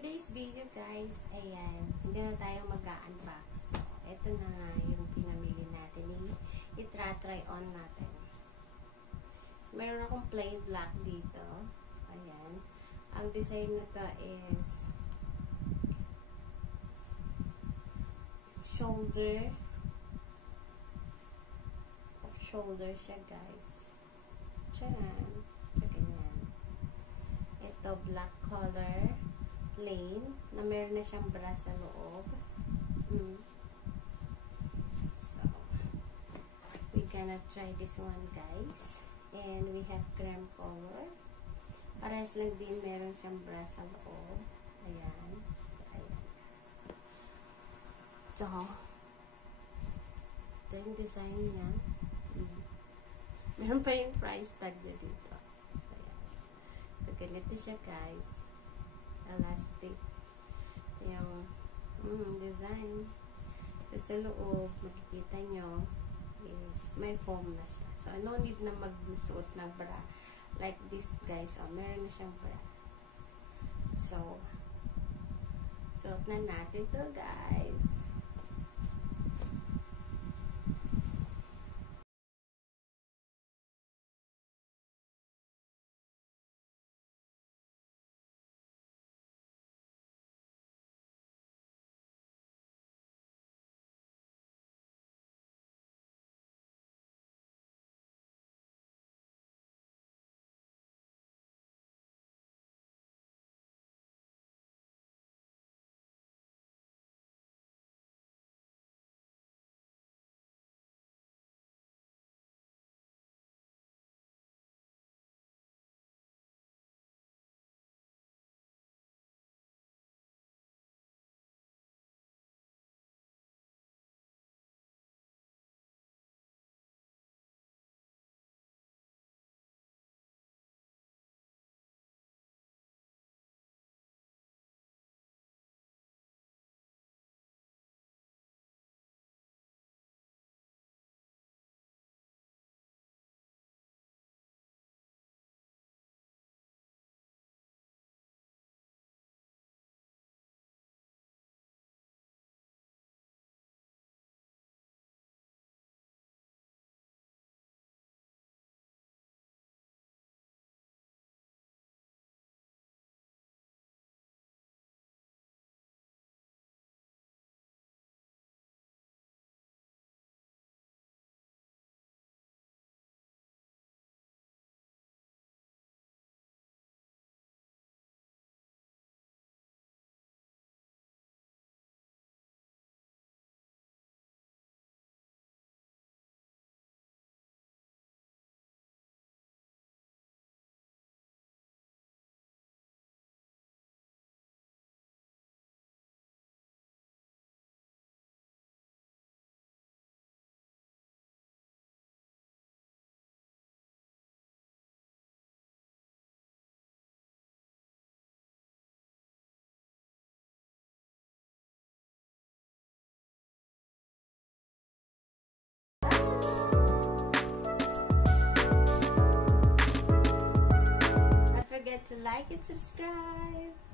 today's video guys, ayan, hindi na tayo mag-unbox. So, ito na nga yung pinamili natin. I-try on natin. Meron akong plain black dito. Ayan. Ang design nito is shoulder siya guys. Tiyan. So, ganyan. Ito black color. Plain, na meron na siyang bra sa loob. So, we gonna try this one guys. And we have cream color. Parehas lang din meron siyang bra sa loob. Ayan. So, ayan guys. So, ito yung design niya. Meron pa yung price tag niya dito. Ayan. So, ganito siya guys. Elastic. Yung design. So, sa loob, makikita nyo is may foam na siya. So, no need na magsuot ng bra. Like this, guys. So, meron na siyang bra. So, suot na natin to guys. Don't forget to like and subscribe.